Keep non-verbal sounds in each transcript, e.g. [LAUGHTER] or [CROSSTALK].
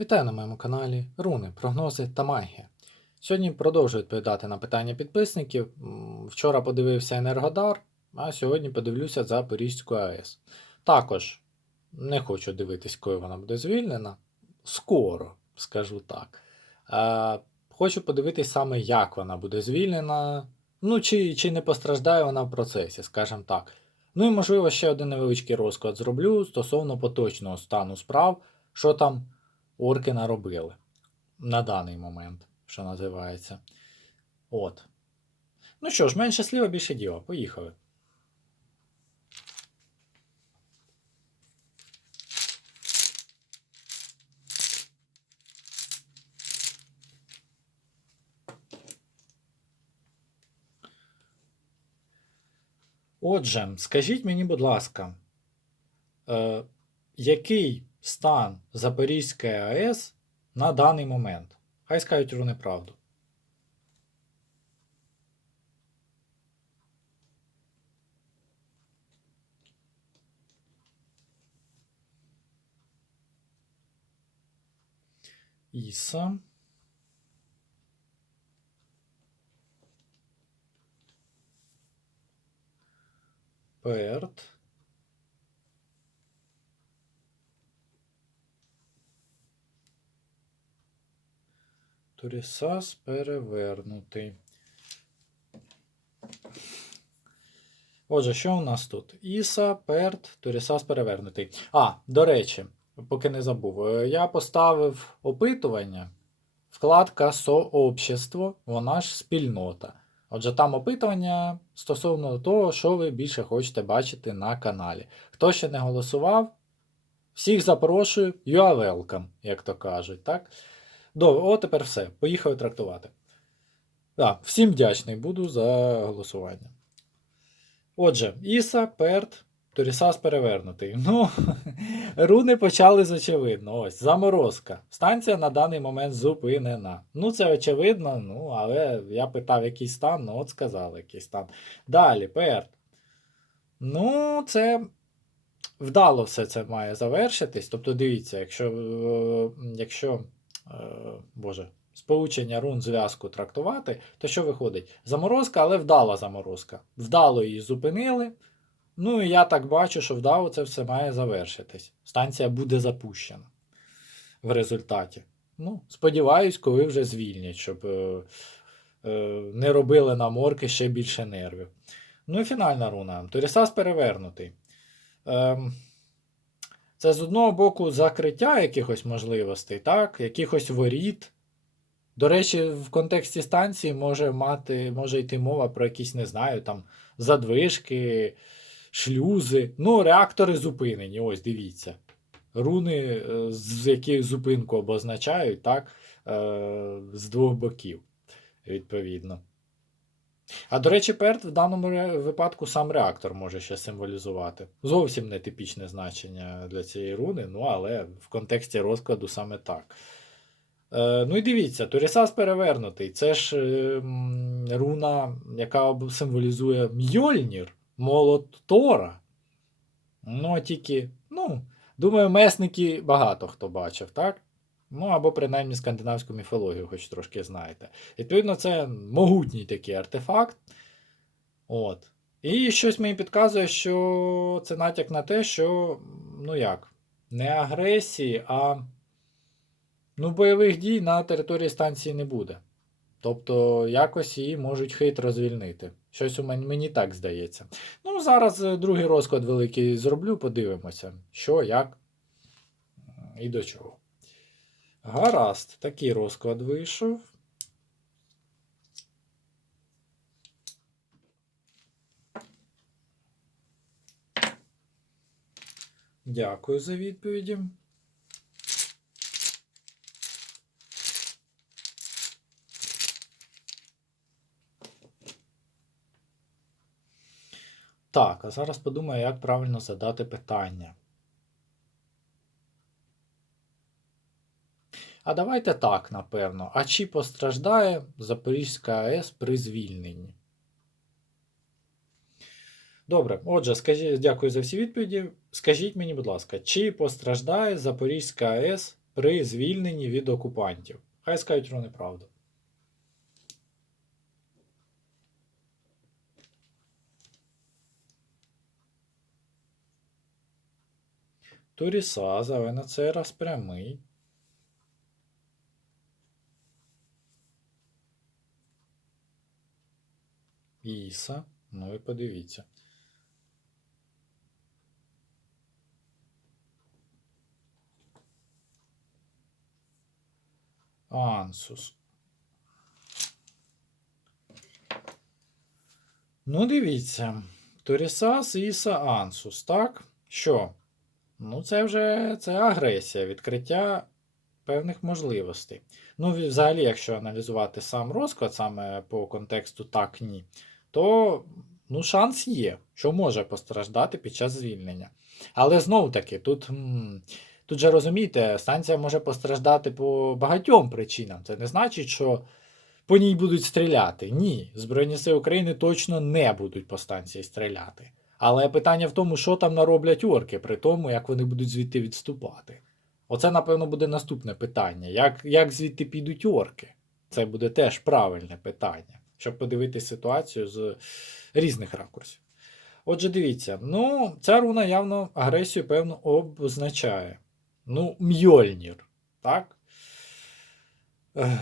Вітаю на моєму каналі Руни, прогнози та магія. Сьогодні продовжую відповідати на питання підписників. Вчора подивився Енергодар, а сьогодні подивлюся Запорізьку АЕС. Також не хочу дивитись, коли вона буде звільнена. Скоро, скажу так. Е, хочу подивитись саме, як вона буде звільнена. Ну, чи, чи не постраждає вона в процесі, скажімо так. Ну і можливо ще один невеличкий розклад зроблю стосовно поточного стану справ, що там орки наробили на даний момент, що називається. От. Ну що ж, менше сліва, більше діла. Поїхали. Отже, скажіть мені, будь ласка, е, який стан Запорізької АЕС на даний момент? Хай скажуть руни правду. Іса. Перт. Турісас перевернутий. Отже, що у нас тут? Іса, Перт, Турісас перевернутий. А, до речі, поки не забув, е, я поставив опитування. Вкладка Сообщество, вона ж спільнота. Отже, там опитування стосовно того, що ви більше хочете бачити на каналі. Хто ще не голосував, всіх запрошую, you are welcome, як то кажуть. так? Добре, о, тепер все. Поїхали трактувати. Так, всім вдячний буду за голосування. Отже, Іса, Перт, Турісас перевернутий. Ну, [LAUGHS] руни почали з очевидно. Ось, заморозка. Станція на даний момент зупинена. Ну, це очевидно, ну, але я питав, який стан, ну от сказали, який стан. Далі, Перт. Ну, це вдало все це має завершитись. Тобто, дивіться, якщо, е, якщо Боже, сполучення рун зв'язку трактувати, то що виходить? Заморозка, але вдала заморозка. Вдало її зупинили. Ну і я так бачу, що вдало це все має завершитись. Станція буде запущена в результаті. Ну, сподіваюсь, коли вже звільнять, щоб е, е, не робили нам орки ще більше нервів. Ну і фінальна руна. Торісас перевернутий. Ем, це з одного боку закриття якихось можливостей, так? якихось воріт. До речі, в контексті станції може мати, може йти мова про якісь, не знаю, там задвижки, шлюзи. Ну, реактори зупинені. Ось дивіться. Руни, е, з які зупинку обозначають, так? е, З двох боків, відповідно. А до речі, перт в даному випадку сам реактор може ще символізувати. Зовсім нетипічне значення для цієї руни, ну але в контексті розкладу саме так. Е, ну і дивіться, Турісас перевернутий. Це ж е, руна, яка символізує Мьольнір, молот Тора. Ну, тільки, ну, думаю, месники багато хто бачив, так? Ну, або принаймні скандинавську міфологію, хоч трошки знаєте. Відповідно, це могутній такий артефакт. От. І щось мені підказує, що це натяк на те, що, ну як, не агресії, а ну, бойових дій на території станції не буде. Тобто якось її можуть хитро звільнити. Щось у мені, мені так здається. Ну, зараз е, другий розклад великий зроблю, подивимося, що, як і до чого. Гаразд, такий розклад вийшов. Дякую за відповіді. Так, а зараз подумаю, як правильно задати питання. А давайте так, напевно. А чи постраждає Запорізька АЕС при звільненні? Добре, отже, скажіть, дякую за всі відповіді. Скажіть мені, будь ласка, чи постраждає Запорізька АЕС при звільненні від окупантів. Хай скажуть руни правду. Турісаз, але на цей раз прямий. Іса. Ну і подивіться. Ансус. Ну, дивіться. Торісас, Іса, Ансус, так? Що? Ну, це вже це агресія, відкриття певних можливостей. Ну, взагалі, якщо аналізувати сам розклад, саме по контексту так, ні, то ну, шанс є, що може постраждати під час звільнення. Але знову таки, тут, тут же розумієте, станція може постраждати по багатьом причинам. Це не значить, що по ній будуть стріляти. Ні, Збройні Сили України точно не будуть по станції стріляти. Але питання в тому, що там нароблять орки, при тому, як вони будуть звідти відступати. Оце, напевно, буде наступне питання. Як, як звідти підуть орки? Це буде теж правильне питання, щоб подивитися ситуацію з різних ракурсів. Отже, дивіться, ну, ця руна явно агресію, певно, обозначає. Ну, Мьольнір, так?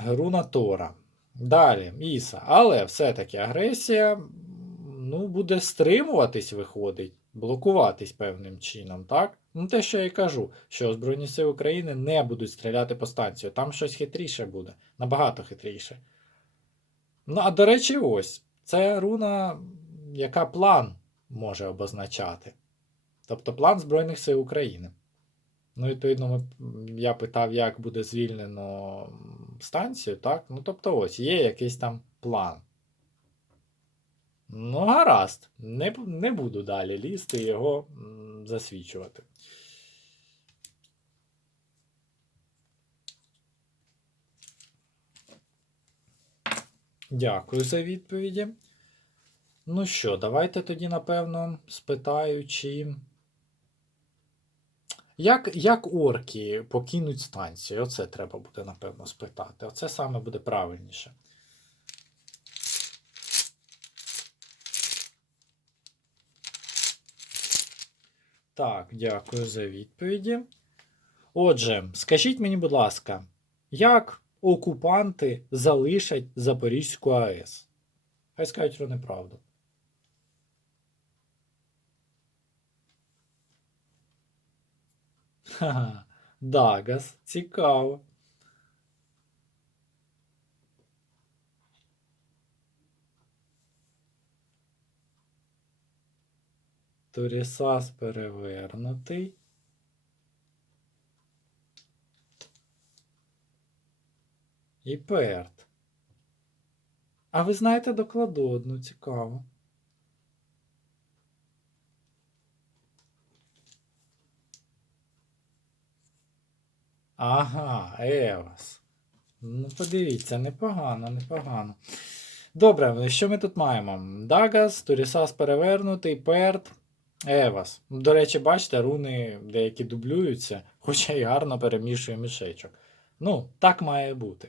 Руна Тора. Далі, Іса. Але все-таки агресія ну, буде стримуватись, виходить, блокуватись певним чином, так? Ну, те, що я і кажу, що Збройні Сили України не будуть стріляти по станцію. Там щось хитріше буде, набагато хитріше. Ну, а до речі, ось. Це руна, яка план може обозначати. Тобто план Збройних сил України. Ну, відповідно, ми, я питав, як буде звільнено станцію, так? Ну, тобто, ось, є якийсь там план. Ну, гаразд. Не, не буду далі лізти його м, Дякую за відповіді. Ну що, давайте тоді, напевно, спитаю, чи. Як, як орки покинуть станцію? Оце треба буде, напевно, спитати. Оце саме буде правильніше. Так, дякую за відповіді. Отже, скажіть мені, будь ласка, як окупанти залишать Запорізьку АЕС? Хай скажуть про неправду. Дагас, цікаво. Турісас перевернутий. І перт. А ви знаєте докладу одну цікаву. Ага, Евас. Ну, подивіться, непогано, непогано. Добре, що ми тут маємо? Дагас, Турісас перевернутий, Перт, Евас. До речі, бачите, руни деякі дублюються, хоча й гарно перемішує мішечок. Ну, так має бути.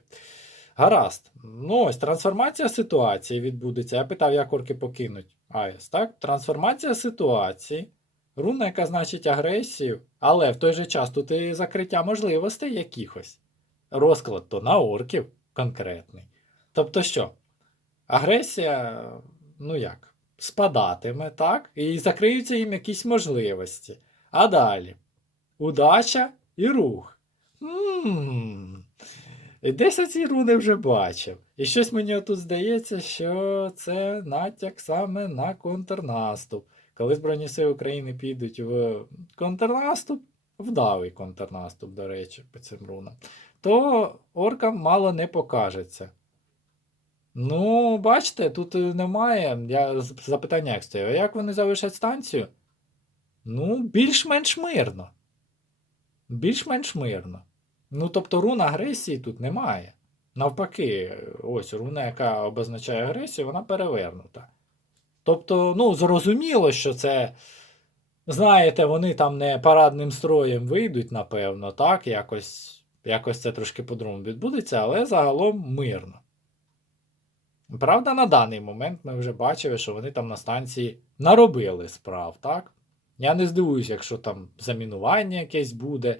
Гаразд. Ну ось трансформація ситуації відбудеться. Я питав, як орки покинуть АЕС, так? Трансформація ситуації. Руна, яка значить агресію, але в той же час тут і закриття можливостей якихось. Розклад то на орків конкретний. Тобто що? Агресія, ну як, спадатиме, так? І закриються їм якісь можливості. А далі удача і рух. Ммм. Десь оці руни вже бачив. І щось мені тут здається, що це натяк саме на контрнаступ. Коли Збройні Сили України підуть в контрнаступ, вдалий контрнаступ, до речі, по цим рунам, то оркам мало не покажеться. Ну, бачите, тут е, немає. Я запитання як стояв. Як вони залишать станцію? Ну, більш-менш мирно. Більш-менш мирно. Ну, тобто рун агресії тут немає. Навпаки, ось руна, яка обозначає агресію, вона перевернута. Тобто, ну, зрозуміло, що це, знаєте, вони там не парадним строєм вийдуть, напевно, так, якось якось це трошки по-другому відбудеться, але загалом мирно. Правда, на даний момент ми вже бачили, що вони там на станції наробили справ, так? Я не здивуюся, якщо там замінування якесь буде,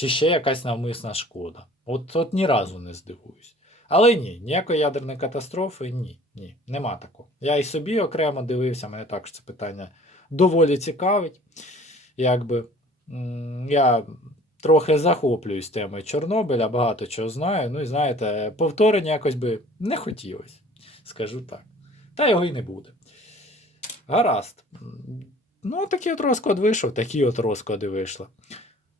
чи ще якась навмисна шкода. От, от ні разу не здивуюсь. Але ні, ніякої ядерної катастрофи, ні, ні, нема такого. Я і собі окремо дивився, мене також це питання доволі цікавить. Якби я трохи захоплююсь темою Чорнобиля, багато чого знаю. Ну і знаєте, повторення якось би не хотілося, скажу так. Та його і не буде. Гаразд. Ну, такий от розклад вийшов, такі от розклади вийшли.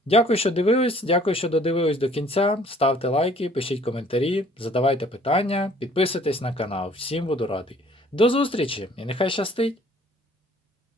Дякую, що дивились, дякую, що додивились до кінця. Ставте лайки, пишіть коментарі, задавайте питання, підписуйтесь на канал. Всім буду радий. До зустрічі і нехай щастить!